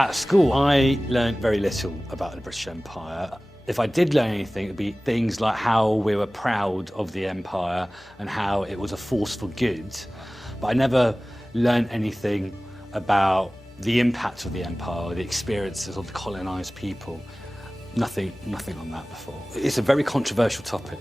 At school, I learned very little about the British Empire. If I did learn anything, it'd be things like how we were proud of the empire and how it was a force for good. But I never learned anything about the impact of the empire, the experiences of the colonised people. Nothing on that before. It's a very controversial topic.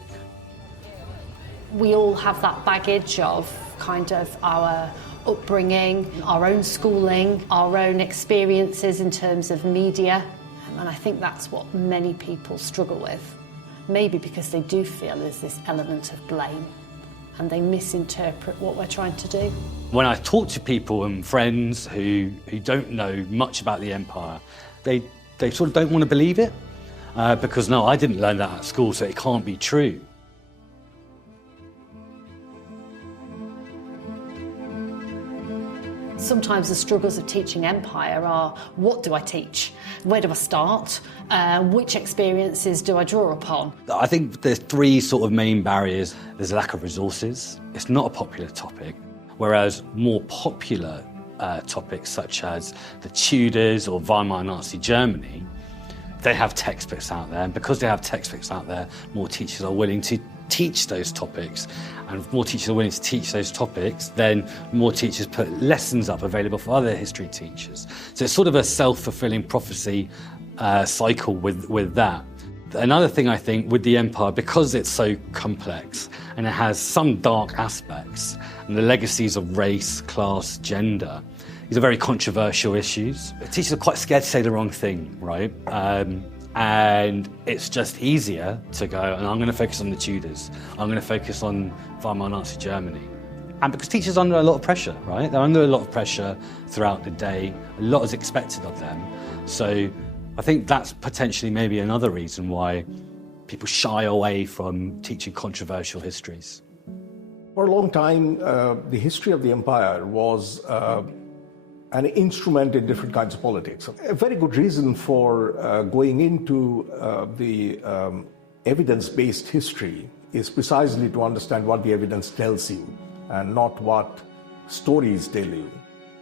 We all have that baggage of kind of our upbringing, our own schooling, our own experiences in terms of media. And I think that's what many people struggle with. Maybe because they do feel there's this element of blame and they misinterpret what we're trying to do. When I talk to people and friends who don't know much about the empire, they sort of don't want to believe it because, no, I didn't learn that at school, so it can't be true. Sometimes the struggles of teaching empire are, what do I teach? Where do I start? Which experiences do I draw upon? I think there's three sort of main barriers. There's a lack of resources. It's not a popular topic, whereas more popular topics such as the Tudors or Weimar Nazi Germany, they have textbooks out there, and because they have textbooks out there, more teachers are willing to teach those topics, and if more teachers are willing to teach those topics, then more teachers put lessons up available for other history teachers. So it's sort of a self-fulfilling prophecy cycle with that. Another thing I think with the empire, because it's so complex and it has some dark aspects, and the legacies of race, class, gender, these are very controversial issues. Teachers are quite scared to say the wrong thing, right? And it's just easier to go, and I'm going to focus on the Tudors. I'm going to focus on Weimar Nazi Germany. And because teachers are under a lot of pressure, right? They're under a lot of pressure throughout the day. A lot is expected of them. So I think that's potentially maybe another reason why people shy away from teaching controversial histories. For a long time, the history of the empire was an instrument in different kinds of politics. A very good reason for going into the evidence-based history is precisely to understand what the evidence tells you and not what stories tell you.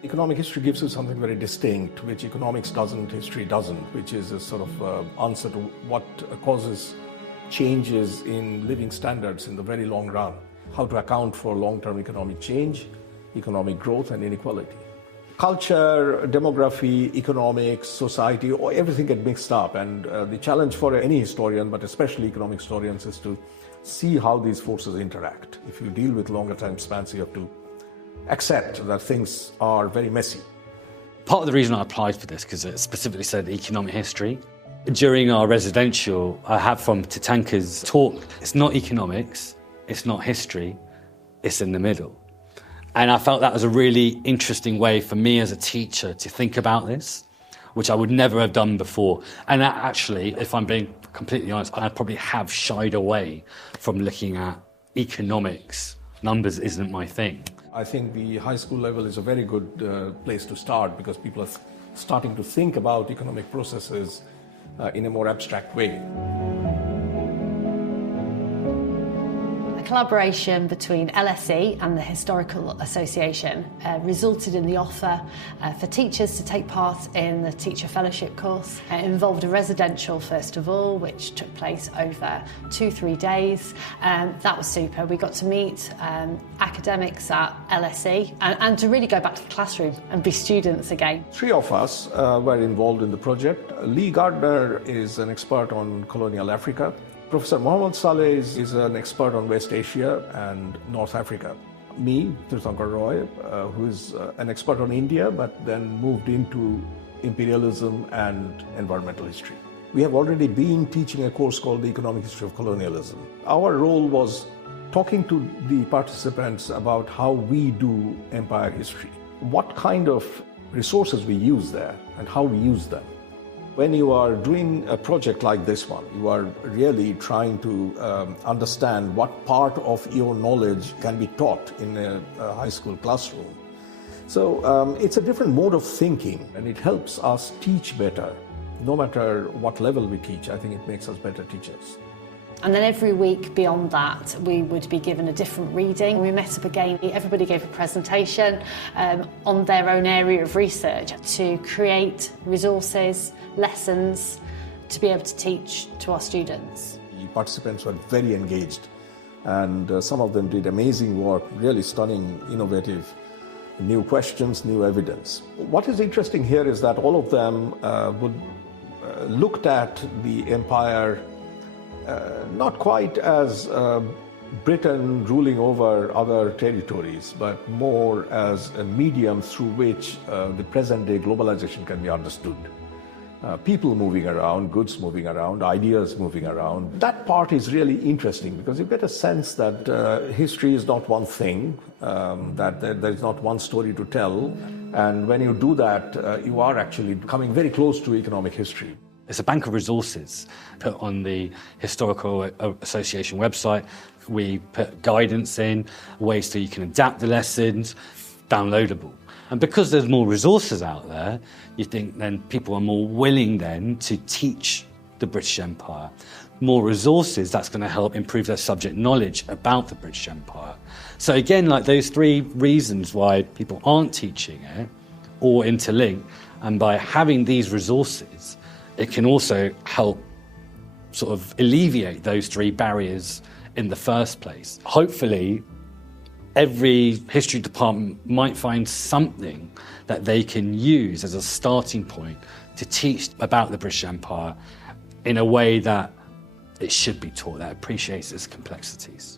Economic history gives you something very distinct, which economics doesn't, history doesn't, which is a sort of answer to what causes changes in living standards in the very long run, how to account for long-term economic change, economic growth and inequality. Culture, demography, economics, society, everything get mixed up, and the challenge for any historian, but especially economic historians, is to see how these forces interact. If you deal with longer time spans, you have to accept that things are very messy. Part of the reason I applied for this, because it specifically said economic history. During our residential, I have from Tirthankar's talk, it's not economics, it's not history, it's in the middle. And I felt that was a really interesting way for me as a teacher to think about this, which I would never have done before. And that actually, if I'm being completely honest, I probably have shied away from looking at economics. Numbers isn't my thing. I think the high school level is a very good place to start because people are starting to think about economic processes in a more abstract way. Collaboration between LSE and the Historical Association resulted in the offer for teachers to take part in the Teacher Fellowship course. It involved a residential first of all, which took place over 2-3 days. That was super. We got to meet academics at LSE and to really go back to the classroom and be students again. 3 of us were involved in the project. Leigh Gardner is an expert on colonial Africa. Professor Mohamed Saleh is an expert on West Asia and North Africa. Me, Tirthankar Roy, who is an expert on India, but then moved into imperialism and environmental history. We have already been teaching a course called the Economic History of Colonialism. Our role was talking to the participants about how we do empire history, what kind of resources we use there and how we use them. When you are doing a project like this one, you are really trying to understand what part of your knowledge can be taught in a high school classroom. So it's a different mode of thinking, and it helps us teach better. No matter what level we teach, I think it makes us better teachers. And then every week beyond that, we would be given a different reading. We met up again, everybody gave a presentation on their own area of research to create resources, lessons, to be able to teach to our students. The participants were very engaged, and some of them did amazing work, really stunning, innovative, new questions, new evidence. What is interesting here is that all of them looked at the empire not quite as Britain ruling over other territories, but more as a medium through which the present-day globalization can be understood. People moving around, goods moving around, ideas moving around. That part is really interesting because you get a sense that history is not one thing, that there is not one story to tell. And when you do that, you are actually coming very close to economic history. It's a bank of resources put on the Historical Association website. We put guidance in, ways so you can adapt the lessons, downloadable. And because there's more resources out there, you think then people are more willing then to teach the British Empire. More resources, that's going to help improve their subject knowledge about the British Empire. So again, like those three reasons why people aren't teaching it, or interlink, and by having these resources, it can also help sort of alleviate those three barriers in the first place. Hopefully, every history department might find something that they can use as a starting point to teach about the British Empire in a way that it should be taught, that appreciates its complexities.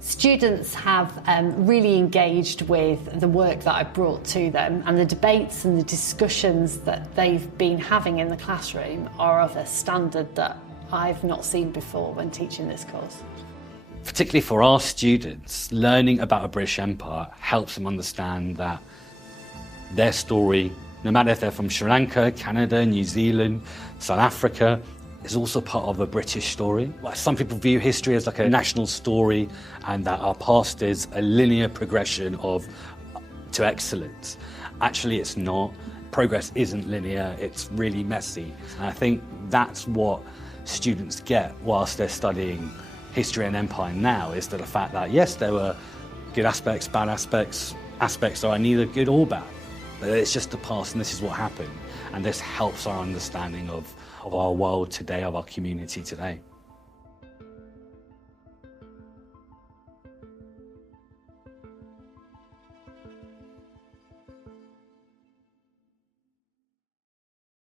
Students have really engaged with the work that I brought to them, and the debates and the discussions that they've been having in the classroom are of a standard that I've not seen before when teaching this course. Particularly for our students, learning about a British Empire helps them understand that their story, no matter if they're from Sri Lanka, Canada, New Zealand, South Africa, is also part of a British story. Some people view history as like a national story and that our past is a linear progression to excellence. Actually, it's not. Progress isn't linear, it's really messy. And I think that's what students get whilst they're studying history and empire now, is that the fact that, yes, there were good aspects, bad aspects, aspects that are neither good or bad, but it's just the past and this is what happened. And this helps our understanding of our world today, of our community today.